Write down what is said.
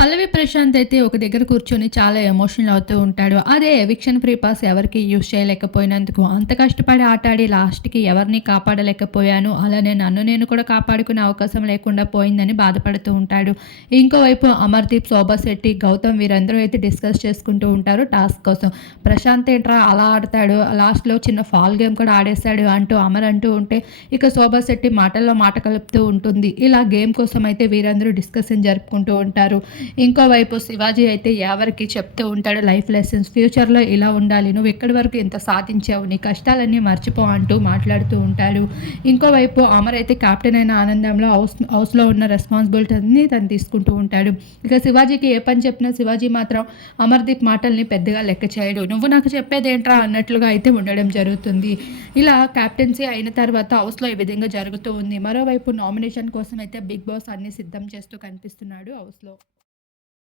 పల్లవి ప్రశాంత్ అయితే ఒక దగ్గర కూర్చొని చాలా ఎమోషనల్ అవుతూ ఉంటాడు. అదే ఎవిక్షన్ ఫ్రీ పాస్ ఎవరికి యూజ్ చేయలేకపోయినందుకు అంత కష్టపడి ఆటాడి లాస్ట్కి ఎవరిని కాపాడలేకపోయాను. అలానే నన్ను నేను కూడా కాపాడుకునే అవకాశం లేకుండా పోయిందని బాధపడుతూ ఉంటాడు. ఇంకోవైపు అమర్దీప్ శోభా శెట్టి గౌతమ్ వీరందరూ అయితే డిస్కస్ చేసుకుంటూ ఉంటారు టాస్క్ కోసం. ప్రశాంత్ ఏంట్రా అలా ఆడతాడు? లాస్ట్లో చిన్న ఫాల్ గేమ్ కూడా ఆడేస్తాడు అంటూ అమర్ అంటూ ఉంటే ఇక శోభా శెట్టి మాటల్లో మాట కలుపుతూ ఉంటుంది. ఇలా గేమ్ కోసం అయితే వీరందరూ డిస్కషన్ జరుపుకుంటూ ఉంటారు. ఇంకోవైపు శివాజీ అయితే ఎవరికి చెప్తూ ఉంటాడు లైఫ్ లెసన్స్ ఫ్యూచర్లో ఇలా ఉండాలి నువ్వు ఎక్కడి వరకు ఇంత సాధించావు నీ కష్టాలన్నీ మర్చిపో అంటూ మాట్లాడుతూ ఉంటాడు. ఇంకోవైపు అమర్ అయితే కెప్టెన్ అయిన ఆనందంలో హౌస్ హౌస్లో ఉన్న రెస్పాన్సిబిలిటీని తను తీసుకుంటూ ఉంటాడు. ఇక శివాజీకి ఏ పని చెప్పినా శివాజీ మాత్రం అమర్దీప్ మాటల్ని పెద్దగా లెక్క చేయడు. నువ్వు నాకు చెప్పేది ఏంట్రా అన్నట్లుగా అయితే ఉండడం జరుగుతుంది. ఇలా కెప్టెన్సీ అయిన తర్వాత హౌస్లో ఈ విధంగా జరుగుతూ ఉంది. మరోవైపు నామినేషన్ కోసం అయితే బిగ్ బాస్ అన్ని సిద్ధం చేస్తూ కనిపిస్తున్నాడు హౌస్లో.